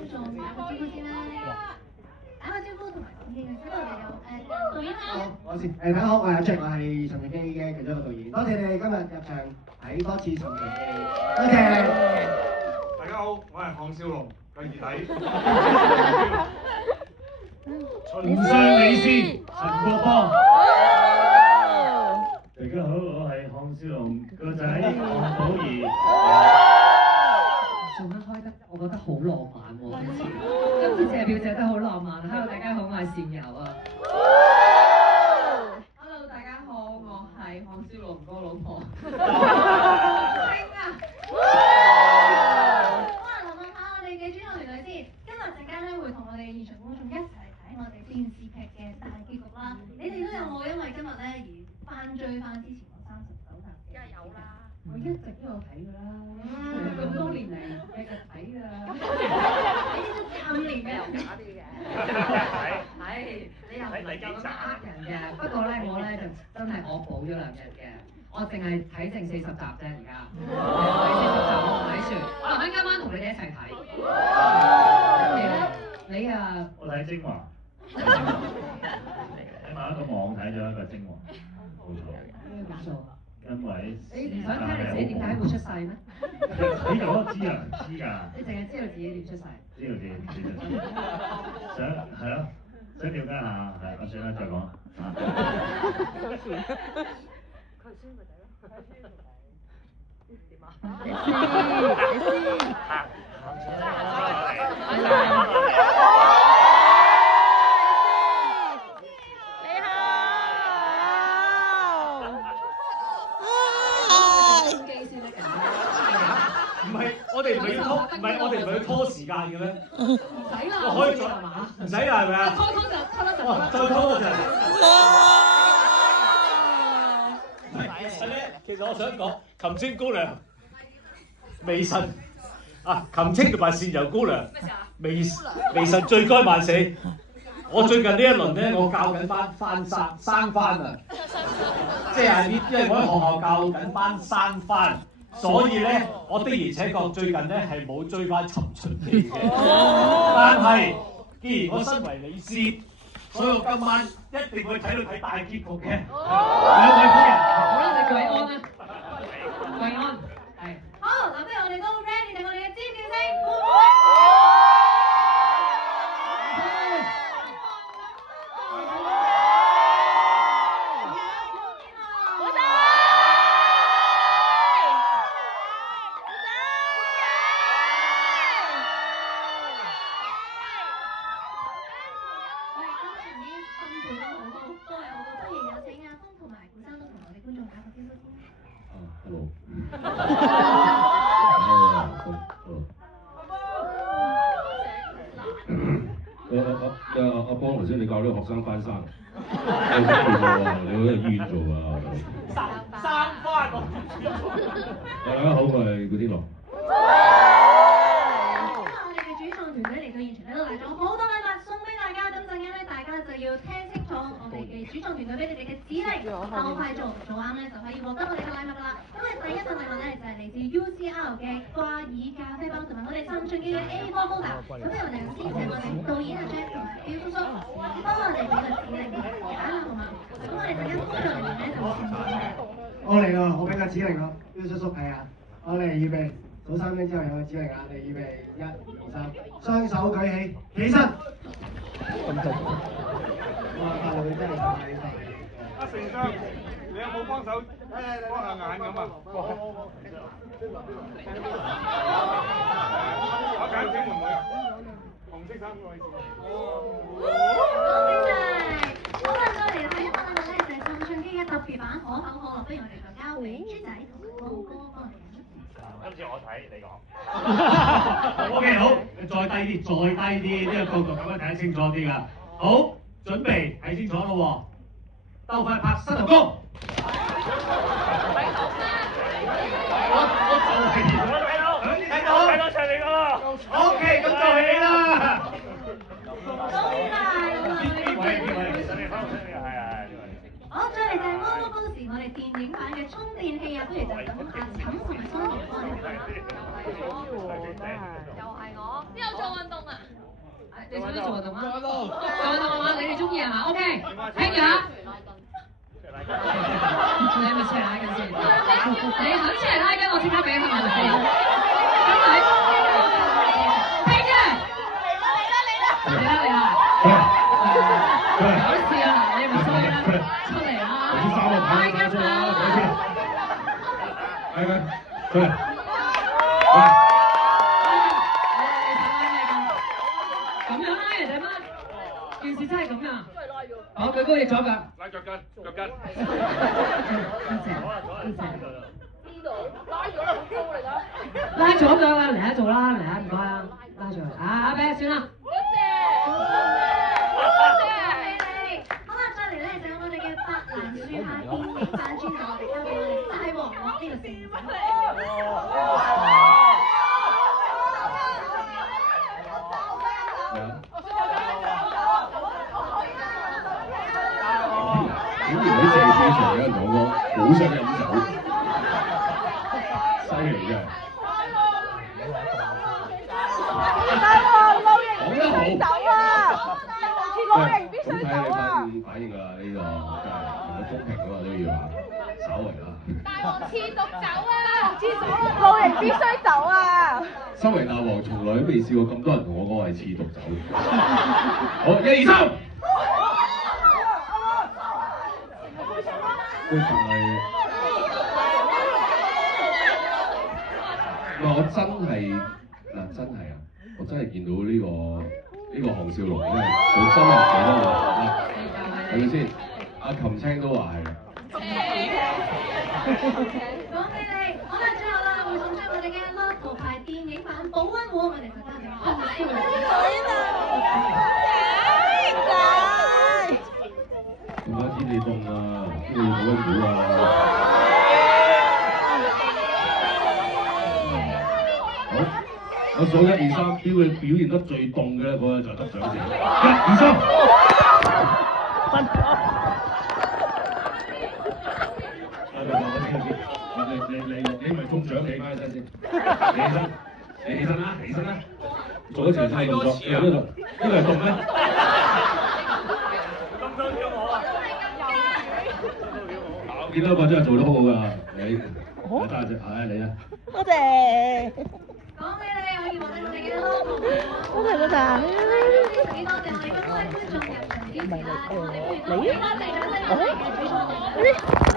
觀眾打個招呼先啦，打個招呼同埋講幾句先。我哋有導演啦。我先大家好，我係阿 Jack，我係尋秦記嘅其中一個導演。多謝你哋今日入場睇多次尋秦記，多謝。大家好，我係項少龍嘅兒弟。秦相李斯陳國邦。大家好，我係項少龍個仔項寶儀。做乜開得？我覺得好浪漫喎，今次謝表謝得好浪漫。Hello， 大家好，我係善柔啊。Hello， 大家好，我係項少龍個老婆。問下我哋嘅主創團隊先，今日陣間咧會同我哋現場觀眾一齊睇我哋電視劇嘅大結局啦。你哋都有冇因為今日咧而翻追翻之前嗰39集？梗係有啦，我一直都有睇㗎啦，咁多年嚟日日睇㗎。你呢種探年嘅又假啲嘅。係，你又唔係咁呃人嘅。不過咧，我咧就真係我補咗2日嘅。我淨係睇剩40集啫，而家睇40集我唔睇算。我留翻今晚同你哋一齊睇。你啊？我睇精華，起碼一個網睇咗一個精華，冇錯。咩咁做？因為你唔想聽你自己點解會出世咩？睇咗知啊，知㗎。你淨係知道自己點出世？知道知。想係咯，想了解下係，我算啦，再講嚇。佢先咪睇咯，點啊？你先。唔係，我哋唔係要拖，唔係我哋唔係要拖時間嘅咩？唔使啦，我可以再係嘛？唔使啦，係咪啊？拖就拖得就再拖就。其實我想講，琴青姑娘、微臣啊，琴青同埋善柔姑娘，微臣罪該萬死。我最近呢一輪咧，我教緊班翻生番啊，即係呢，因為我喺學校教緊班生番。所以咧，我的而且確最近咧係冇追翻《尋秦記》嘅，但係既然我身為李師，所以我今晚一定會睇到睇大結局嘅。兩位夫人，好啦，你跪安啦，跪安，係。好，嗱，不如我哋都 ready 定我哋嘅尖叫聲。阿邦頭先你教啲學生翻生，你做喎，你喺醫院做啊？生番喎。大家好，我係古天樂。我哋嘅主創團隊嚟到現場咧都帶咗好多禮物送俾大家，咁陣間咧大家就要聽清楚我哋嘅主創團隊俾你哋嘅指令，就快做啱咧就可以獲得我哋嘅禮物㗎啦。咁我哋第一份禮物咧就係嚟自 UCL 嘅掛耳咖啡包，同埋我哋尋秦記嘅 A4 folder。咁咧我哋先請我哋導演阿 Jack 同埋彪叔叔幫我哋俾個指令揀啦，好嘛？咁我哋陣間工作人員咧就會傳送嘅。我嚟啦，我俾個指令咯，彪叔叔係啊，我哋預備。數3聲之後有個指令啊，你預備1、2、3，雙手舉起，起身。咁就哇，大佬你真係太快。阿成生，你有冇幫手幫下眼咁啊？我揀小妹妹，紅色衫嗰位先。多謝晒。好啦，再嚟第一份禮物咧就係尋秦記嘅特別版可口可樂，不如我哋就交俾豬仔同毛哥幫我哋。今次我睇你講。OK 好，再低啲，再低啲，呢個角度咁樣睇得清楚啲㗎。好，準備睇清楚咯喎，鬥快拍膝頭哥。我睇到場嚟㗎啦。OK，咁就係你啦。恭喜晒！邊位？好，再嚟就係貓貓嗰時我哋電影版嘅充電器啊，不如就等阿陳同埋蘇豪幫你哋。又係我，邊有做運動啊？你想唔想做運動啊？做運動啊！你哋中意係嘛 ？OK， 聽住啊！你係咪出嚟拉筋先？你肯出嚟拉筋，我即刻俾佢咪先。咁咪聽住，嚟啦！搞笑啊！你咪衰啦，出嚟啦！拉筋啦！係咪？出嚟。咁樣拉人哋乜？件事真係咁㗎。好，舉高隻左腳。拉腳筋，腳筋。拉左腳啊！嚟啊，做啦，嚟啊，唔該啊，拉咗嚟。阿啤算啦。好啦，再嚟咧就我哋嘅白蘭樹下電影版專輯，我哋交俾我哋大王樂呢個成員。竟然喺社會上有人同我講好想飲酒，犀利真係。講得好。喂，咁睇你反應㗎啦，呢個真係係咪公平啊嘛都要啊，稍為啦。大王持續走啊！露營必須走啊！身為大王，從來都未試過咁多人同我講係持續走。好，1、2、3。喂，但係，我真係嗱，真係啊！我真係見到呢個項少龍咧，佢真係幾多喎，係咪先？阿琴青都話係。講俾你，好啦，最後啦，會送出我哋嘅 Lotto 牌電影版保溫壺，我哋就交俾項少龍。而家天氣凍啊，邊度要保溫壺啊？好，我數1、2、3，邊個表現得最凍嘅嗰個就得獎先。1、2、3。你咪中獎，起翻身先。你起身啦，起身啦。做咗全身動作，呢個係凍咩？見到個真係做得好好㗎，你得隻，係你啊！多謝。講俾你可以獲得我哋嘅 Lotto 牌。多謝多謝。幾多謝我哋咁多位觀眾入場支持啦，我哋不如多啲多謝掌聲我哋嘅主創。